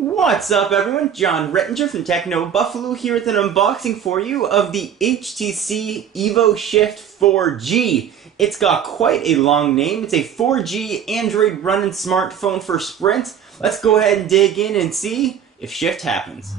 What's up everyone? John Rettinger from Techno Buffalo here with an unboxing for you of the HTC Evo Shift 4G. It's got quite a long name. It's a 4G Android running smartphone for Sprint. Let's go ahead and dig in and see if Shift happens.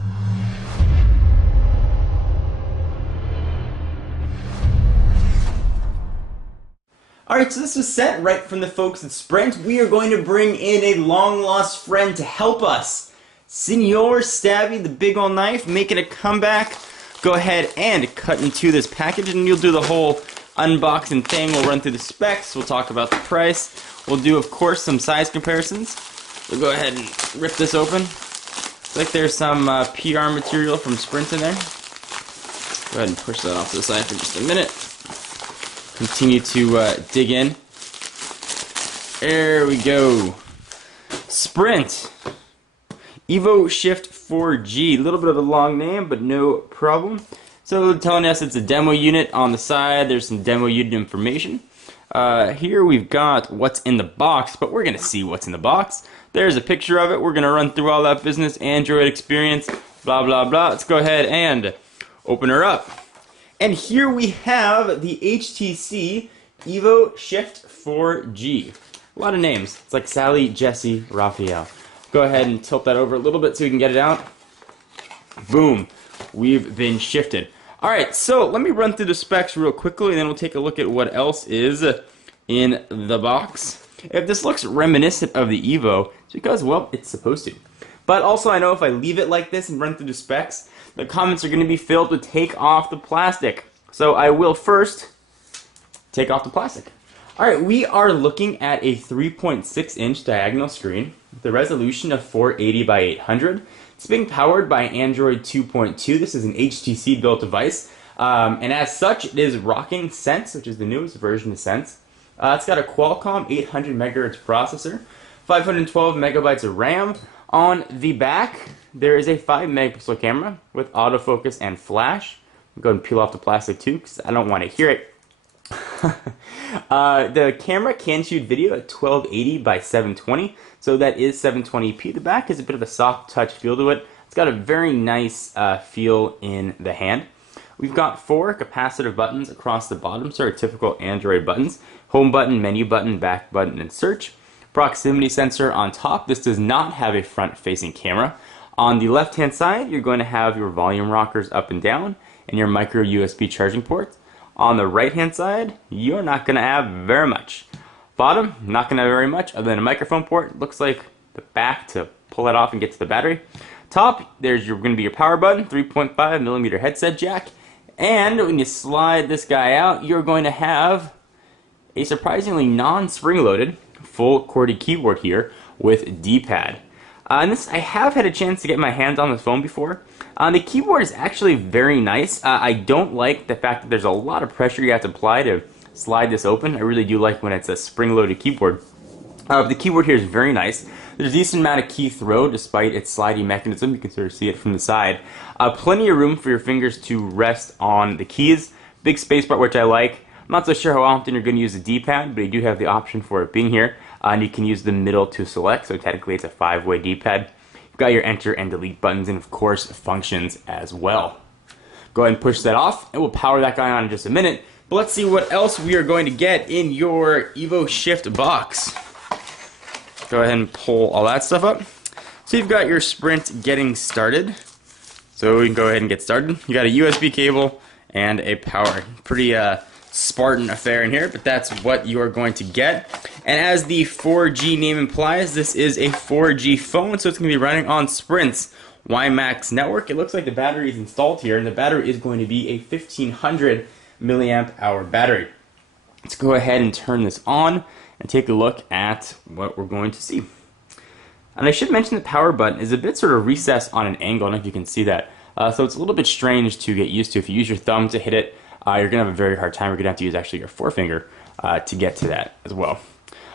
Alright, so this was sent right from the folks at Sprint. We are going to bring in a long-lost friend to help us. Senor Stabby, the big ol' knife, making a comeback. Go ahead and cut into this package, and you'll do the whole unboxing thing. We'll run through the specs, we'll talk about the price. We'll do, of course, some size comparisons. We'll go ahead and rip this open. Looks like there's some PR material from Sprint in there. Go ahead and push that off to the side for just a minute. Continue to dig in. There we go. Sprint Evo Shift 4G. A little bit of a long name, but no problem. So telling us it's a demo unit on the side. There's some demo unit information. Here we've got what's in the box, but we're going to see what's in the box. There's a picture of it. We're going to run through all that business, Android experience, blah, blah, blah. Let's go ahead and open her up. And here we have the HTC Evo Shift 4G. A lot of names. It's like Sally, Jesse, Raphael. Go ahead and tilt that over a little bit so we can get it out. Boom. We've been shifted. Alright, so let me run through the specs real quickly, and then we'll take a look at what else is in the box. If this looks reminiscent of the Evo, it's because, well, it's supposed to. But also I know if I leave it like this and run through the specs, the comments are going to be filled to take off the plastic. So I will first take off the plastic. Alright, we are looking at a 3.6-inch diagonal screen with a resolution of 480 by 800. It's being powered by Android 2.2. This is an HTC built device. And as such, it is rocking Sense, which is the newest version of Sense. It's got a Qualcomm 800 MHz processor, 512 megabytes of RAM. On the back, there is a 5 megapixel camera with autofocus and flash. I'll go ahead and peel off the plastic too, because I don't want to hear it. The camera can shoot video at 1280 by 720, so that is 720p. The back is a bit of a soft touch feel to it. It's got a very nice feel in the hand. We've got 4 capacitive buttons across the bottom, so our typical Android buttons. Home button, menu button, back button, and search. Proximity sensor on top. This does not have a front-facing camera. On the left-hand side, you're going to have your volume rockers up and down and your micro USB charging port. On the right-hand side, you're not going to have very much. Bottom, not going to have very much other than a microphone port. Looks like the back to pull it off and get to the battery. Top, there's going to be your power button, 3.5 millimeter headset jack. And when you slide this guy out, you're going to have a surprisingly non-spring-loaded full QWERTY keyboard here with D-pad. And this, I have had a chance to get my hands on this phone before. The keyboard is actually very nice. I don't like the fact that there's a lot of pressure you have to apply to slide this open. I really do like when it's a spring-loaded keyboard. The keyboard here is very nice. There's a decent amount of key throw despite its sliding mechanism. You can sort of see it from the side. Plenty of room for your fingers to rest on the keys. Big spacebar, which I like. I'm not so sure how often you're going to use the D-pad, but you do have the option for it being here. And you can use the middle to select, so technically it's a 5-way D-pad. You've got your enter and delete buttons, and of course functions as well. Go ahead and push that off, and we'll power that guy on in just a minute. But let's see what else we are going to get in your Evo Shift box. Go ahead and pull all that stuff up. So you've got your Sprint getting started. So we can go ahead and get started. You got a USB cable and a power. Pretty Spartan affair in here, but that's what you are going to get. And as the 4G name implies, this is a 4G phone, so it's going to be running on Sprint's WiMAX network. It looks like the battery is installed here, and the battery is going to be a 1500 milliamp hour battery. Let's go ahead and turn this on and take a look at what we're going to see. And I should mention the power button is a bit sort of recessed on an angle. I don't know if you can see that. So it's a little bit strange to get used to. If you use your thumb to hit it, you're going to have a very hard time. You're going to have to use actually your forefinger to get to that as well.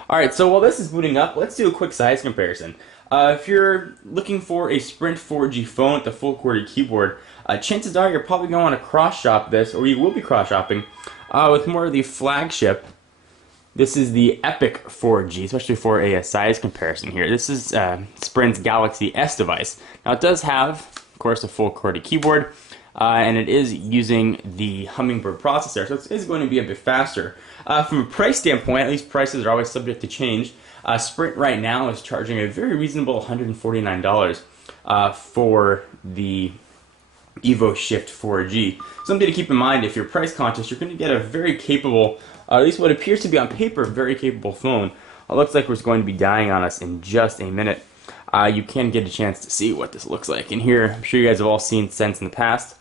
Alright, so while this is booting up, let's do a quick size comparison. If you're looking for a Sprint 4G phone with a full QWERTY keyboard, chances are you're probably going to want to cross-shop this, or you will be cross-shopping with more of the flagship This is the Epic 4G, especially for a size comparison here. This is Sprint's Galaxy S device. Now it does have, of course, a full QWERTY keyboard, and it is using the Hummingbird processor, so it is going to be a bit faster. From a price standpoint, at least prices are always subject to change. Sprint right now is charging a very reasonable $149 for the Evo Shift 4G. Something to keep in mind, if you're price conscious, you're going to get a very capable, at least what appears to be on paper, very capable phone. It looks like it's going to be dying on us in just a minute. You can get a chance to see what this looks like. And here, I'm sure you guys have all seen Sense in the past.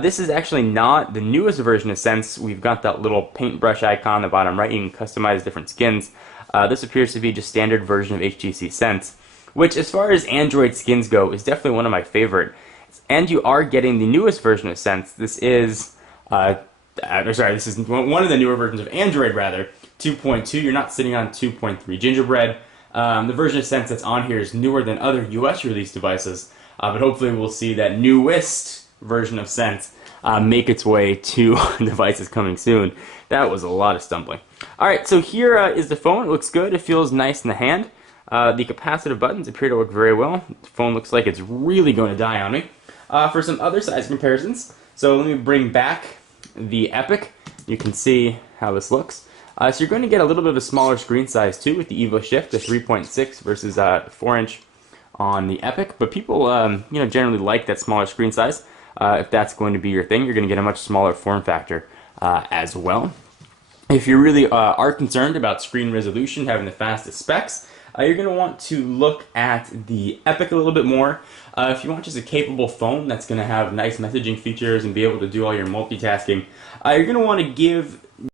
This is actually not the newest version of Sense. We've got that little paintbrush icon on the bottom right. You can customize different skins. This appears to be just standard version of HTC Sense, which, as far as Android skins go, is definitely one of my favorite. And you are getting the newest version of Sense. This is, this is one of the newer versions of Android, rather, 2.2. You're not sitting on 2.3 Gingerbread. The version of Sense that's on here is newer than other US released devices, but hopefully we'll see that newest version of Sense make its way to devices coming soon. That was a lot of stumbling. Alright, so here is the phone. It looks good. It feels nice in the hand. The capacitive buttons appear to work very well. The phone looks like it's really going to die on me. For some other size comparisons, so let me bring back the Epic. You can see how this looks. So you're going to get a little bit of a smaller screen size too with the Evo Shift, the 3.6 versus 4-inch on the Epic. But people, generally like that smaller screen size. If that's going to be your thing, you're going to get a much smaller form factor as well. If you really are concerned about screen resolution, having the fastest specs, you're going to want to look at the Epic a little bit more. If you want just a capable phone that's going to have nice messaging features and be able to do all your multitasking, you're going to want to give